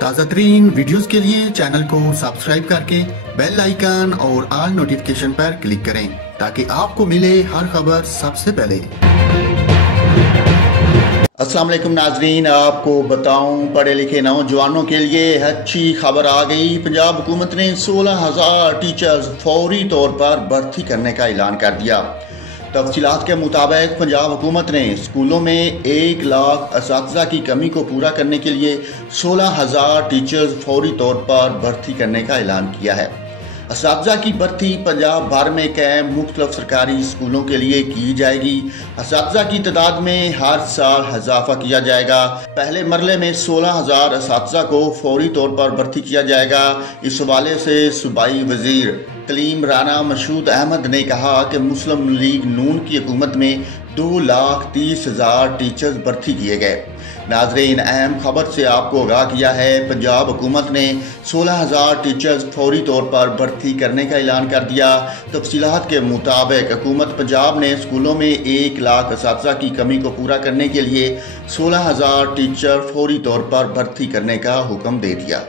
ताज़ा तरीन वीडियोस के लिए चैनल को सब्सक्राइब करके बेल आइकन और ऑल नोटिफिकेशन पर क्लिक करें ताकि आपको मिले हर खबर सबसे पहले। अस्सलाम वालेकुम नाजरीन, आपको बताऊं पढ़े लिखे नौजवानों के लिए अच्छी खबर आ गई। पंजाब हुकूमत ने 16,000 टीचर्स फौरी तौर पर भर्ती करने का ऐलान कर दिया। तफसीलात के मुताबिक पंजाब हुकूमत ने स्कूलों में 1 लाख असातिज़ा की कमी को पूरा करने के लिए 16,000 टीचर्स फौरी तौर पर भर्ती करने का ऐलान किया है। असातिज़ा की भर्ती पंजाब भर में कायम मुख्तलिफ सरकारी स्कूलों के लिए की जाएगी। असातिज़ा की तादाद में हर साल इजाफा किया जाएगा। पहले मरले में 16,000 असातिज़ा को फौरी तौर पर भर्ती किया जाएगा। इस हवाले से सूबाई वजीर तलीम राना मशहूद अहमद ने कहा कि मुस्लिम लीग नून की हुकूमत में 2,30,000 टीचर्स भर्ती किए गए। नाजरीन, अहम खबर से आपको आगाह किया है। पंजाब हुकूमत ने 16,000 टीचर्स फौरी तौर पर भर्ती करने का ऐलान कर दिया। तफसीलात के मुताबिक हुकूमत पंजाब ने स्कूलों में 1 लाख असातिज़ा की कमी को पूरा करने के लिए 16,000 टीचर फौरी तौर पर भर्ती करने का हुक्म दे दिया।